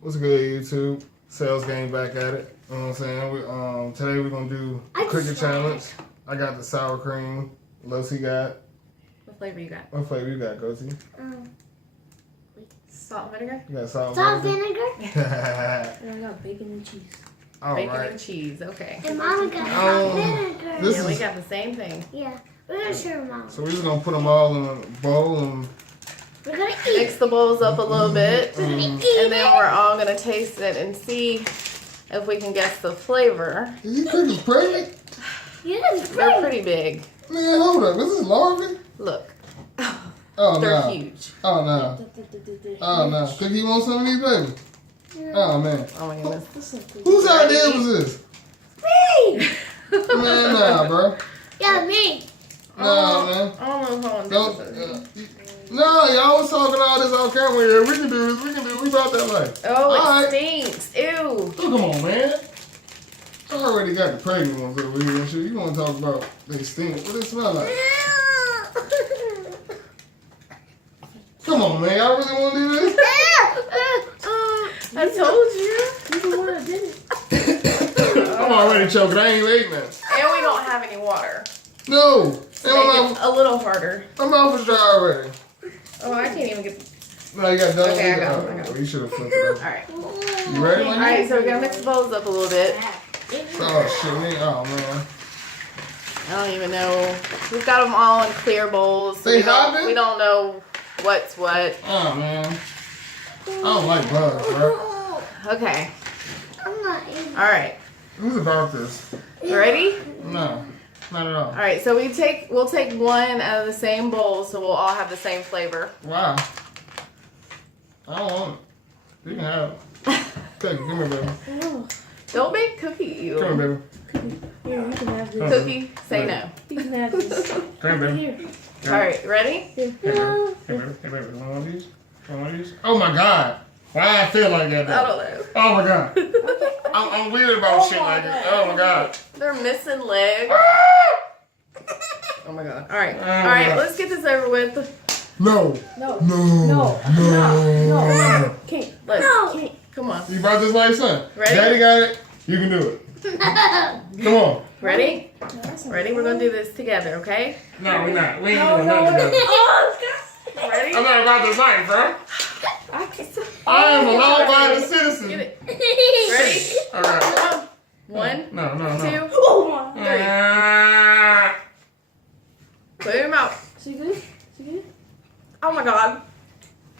What's good, YouTube? Sales Game back at it. You know what I'm saying? Today we're gonna do cricket challenge. I got the sour cream. Lucy got. What flavor you got? What flavor you got, Goatee? Salt and vinegar? You got salt Salt and vinegar? And I got bacon and cheese. All Bacon right. and cheese, okay. And Mama got salt vinegar. This Yeah, we is- got the same thing. Yeah, we're gonna share Mama. So we're just gonna put them all in a bowl and We're gonna eat. Mix the bowls up a little bit. We're gonna eat And then it. we're all gonna taste it and see if we can guess the flavor. Is these crickets pregnant? Yes, They're pretty big. Man, hold up. This is larvae? Look. Oh They're no. huge. Oh no. Oh no. Cookie, you want some of these, baby? Oh man. Oh my goodness. Whose idea was this? Me! Man, nah, bro. Yeah, me. Nah, man. I don't know how Don't. this is. No, y'all was talking all this on camera here. We can do this. We can do. We about that life. Oh, it All right. stinks. Ew. Oh, come on, man. I already got the pregnant ones over here and shit. You want to talk about they stink? What they smell like? Come on, man. Y'all really want to do this? I told you. You the one that did it. I'm already choking. I ain't eating that. And we don't have any water. No. Make And my it a little harder. mouth is dry already. Oh, I can't even get. No, you got done. Okay, I got it, I got it. You should have flipped it All right. up. You ready, All man? right, so we're gonna mix the bowls up a little bit. Oh, shit. Man. Oh, man. I don't even know. We've got them all in clear bowls. So They we don't- hopping? We don't know what's what. Oh, man. I don't like bugs, bro. Okay. I'm not eating. All right. Who's about this? Ready? No. Not at all. All right. So we'll take one out of the same bowl, so we'll all have the same flavor. Wow. I don't want it. You can have it. Cookie, come here, baby. Don't make Cookie eat Come them. here, baby. Here, you can have this. Cookie, say no. You can have this. Come here, baby. Here. All right. Ready? Hey, baby. Hey, baby. Hey, baby. Want one of these? Want one of these? Oh, my God. Why I feel like that, I though? don't know. Oh, my God. I'm weird about shit like this. Oh, my God. They're missing legs. Oh my god. All right. Oh, All right. God. Let's get this over with. No. No. No. No. No. Can't. Let's. Can't. Come on. You brought this like son. Ready? Daddy got it. You can do it. Come on. Ready? Ready? We're gonna do this together, okay? No, we're not. We ain't No, doing no, nothing no. together. Ready? I'm not about this life, bro. I can. I am a law-abiding citizen. Get it. Ready? All right. Come on. One, No, no, no. 2, Oh my. 3. Ah. Put it in your mouth. She good? She good? Oh my god.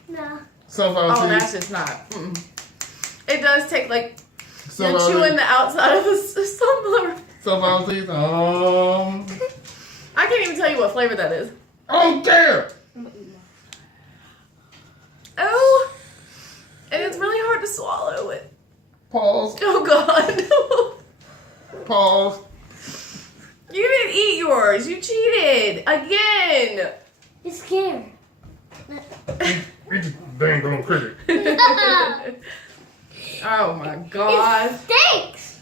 No. Sunflower Oh, that's seeds. just not. It does take like you're Sunflower chewing seeds. the outside of a sunflower. Sunflower seeds. I can't even tell you what flavor that is. I don't care. I'm gonna eat mine. Oh. And it's really hard to swallow it. Pause. Oh god. Pause. You didn't eat yours. You cheated again. He's scared. Eat the dang on cricket. Oh my god. It stinks.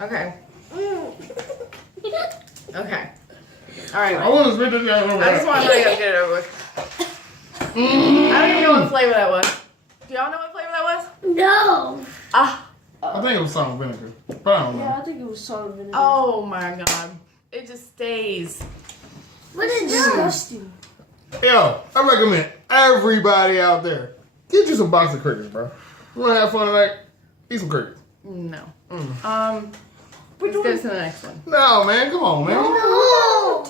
Okay. Mm. Okay. All right. I want to spit this down over I just want to hurry up and get it over with. I don't even know what flavor that was. Do y'all know what flavor that was? No. Ah. I think it was salt and vinegar. But I don't know. Yeah, I think it was salt and vinegar. Oh my god. It just stays. What is this? Disgusting. Yo, I recommend everybody out there, get you some box of crickets, bro. You want to have fun tonight? Eat some crickets. No. Let's go to the next one. No, man. Come on, man. No.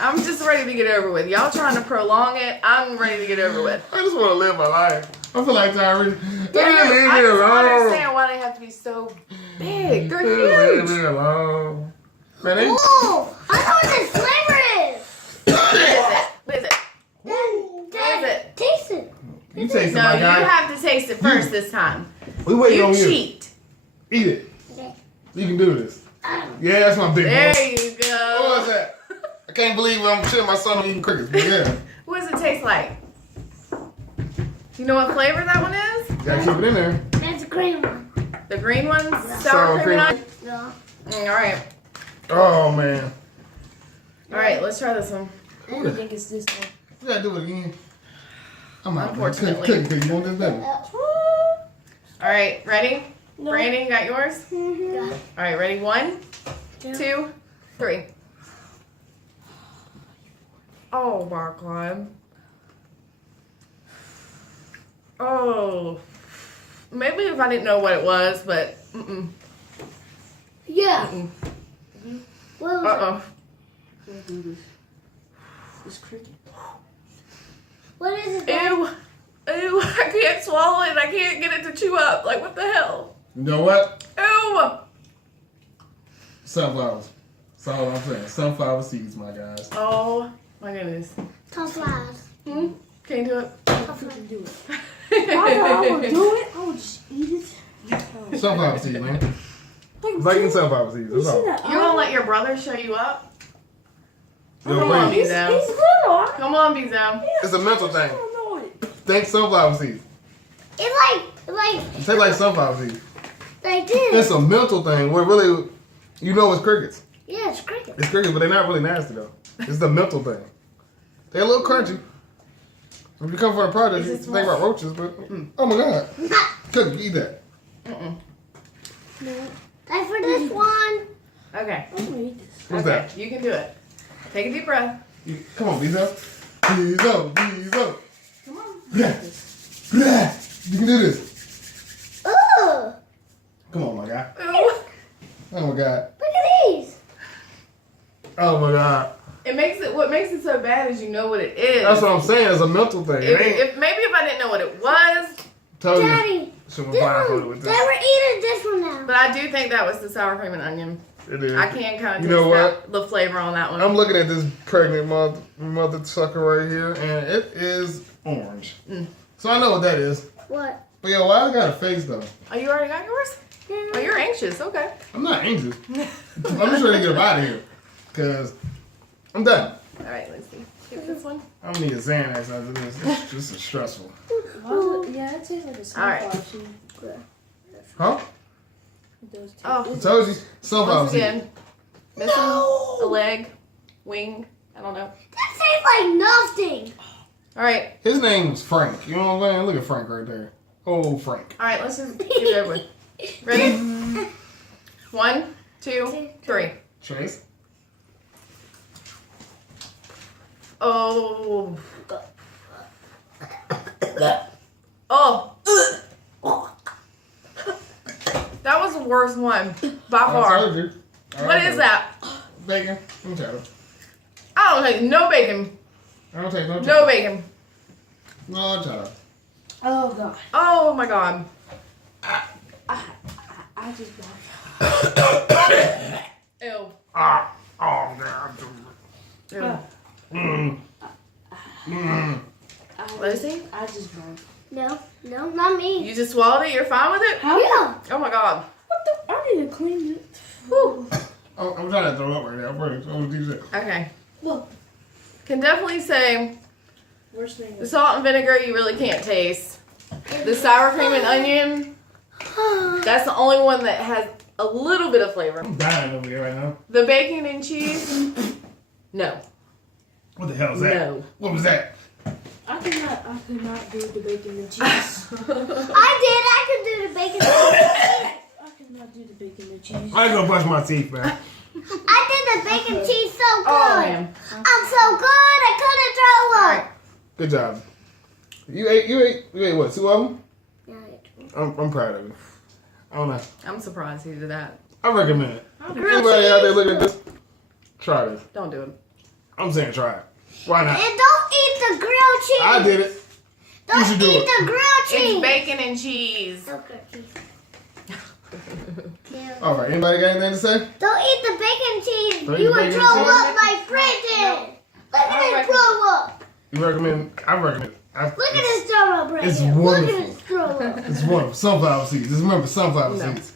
I'm just ready to get it over with. Y'all trying to prolong it. I'm ready to get it over with. I just want to live my life. I feel like Tyrese. I Leave me just don't alone. understand why they have to be so big. They're Leave huge. me alone. Man, they... Oh, I know what this flavor is. What is it? What is it? Dad, taste it. You taste it, No, my you guy. have to taste it first this time. We waiting You on you. cheat. Eat it. Okay. You can do this. Yeah, that's my big There boy. you What was go. that? I can't believe I'm shitting my son on eating crickets. But yeah. What does it taste like? You know what flavor that one is? You gotta keep it in there. That's a green one. The green one's Sour sour cream cream. and No. onion? All right. Oh, man. All right, let's try this one. I don't think it's this one. You gotta do it again. I'm out. Unfortunately. Cook, you want this, baby? All right, ready? No. Brandon, you got yours? Mhm. All right, ready? 1, 2, 3. Oh my God. Oh. Maybe if I didn't know what it was, but Yeah. What was uh-oh. Can't do this. It's cricket. What is it? Ew. Ew. I can't swallow it. I can't get it to chew up. Like, what the hell? You know what? Ew. Sunflowers. That's all I'm saying. Sunflower seeds, my guys. Oh my goodness. Sunflowers. Can't do it. I can do it. I would do it. I would just eat it. Sunflower seeds, man. Like, It's like eating sunflower seeds. you That's see all. that? You gonna let your brother show you up? Yo, Come on, wait. Bizo. He's little. I Come on, Bizo. It's a mental thing. don't know it. Think sunflower seeds. It's like It tastes like sunflower seeds. like this. It's a mental thing where really, you know it's crickets. Yeah, it's cricket. It's crickets, but they're not really nasty though. It's the mental thing. They're a little crunchy. If you come for a project, you Is think this about roaches, but oh my god. Cookie, eat that. Mm-mm. No, That's for this one. Okay. I'm gonna eat this. What's Okay, that? you can do it. Take a deep breath. Come on, Bizo. Bizo. Come on. Blah, blah. You can do this. Ooh. Come on, my guy. Ew. Oh my god. Look at these. Oh my god. What makes it so bad is you know what it is. That's what I'm saying. It's a mental thing. It ain't. If maybe if I didn't know what it was, Told you. Daddy, Should have this blindfolded one. with They this. were eating this one now. but I do think that was the sour cream and onion. It is. I can kind of You taste know what? the flavor on that one. I'm looking at this pregnant mother sucker right here, and it is orange. So I know what that is. What? But yo, why I got a face though? Oh, you already got yours? Oh, you're anxious. Okay. I'm not anxious. I'm just ready to get up out of here, cause I'm done. All right, let's see. Get this one. I'm gonna need a Xanax after this. This is stressful. Why is it- Yeah, it tastes like a Alright. sunflower seed. Huh? It does taste. Oh. I told you. Sunflower Once seeds. again, missing a leg, wing. I don't know. That tastes like nothing. All right. His name was Frank. You know what I'm saying? Look at Frank right there. Oh, Frank. All right. Let's just get it over with. Ready? 1, 2, 3. Trace. Oh. Oh. That was the worst one by I far. told you. What is that? Bacon. I'm tired. I don't take no bacon. I don't take no. No bacon. No, I'm tired. Oh god. Oh my god. I just bought. Ew. Ah. Oh God. Ew. Mm. Mm. Lucy? I just bought. No, not me. You just swallowed it? You're fine with it? How? Yeah. Oh my god. What the? I need to clean it. Whew. Oh, I'm trying to throw up right now. I'm ready. I'm gonna do that. Okay. Look. Can definitely say Worst thing. the salt and vinegar you really can't taste. The sour cream and onion, that's the only one that has a little bit of flavor. I'm dying over here right now. The bacon and cheese, no. What the hell is that? No. What was that? I could not do the bacon and cheese. I could do the bacon. I could not do the bacon and cheese. I ain't gonna brush my teeth, man. I did the bacon cheese so good. Oh man. I'm so good. I couldn't throw up. Alright. Good job. You ate what? 2 of them? Yeah, I ate I'm proud of you. I don't know. I'm surprised he did that. I recommend it. Grilled Anybody out there cheese. looking at this? Try this. Don't do it. I'm saying try it. Why not? And don't eat the grilled cheese. I did it. Don't You should do eat it. the grilled cheese. It's bacon and cheese. Okay. All right. Anybody got anything to say? Don't eat the bacon cheese. Don't eat You the would bacon throw cheese? up like Brendan. Look at I his throw up. You recommend? I recommend. Look at his throw up right It's here. wonderful. Look at his throw up. It's wonderful. Sunflower seeds. Just remember sunflower No. seeds.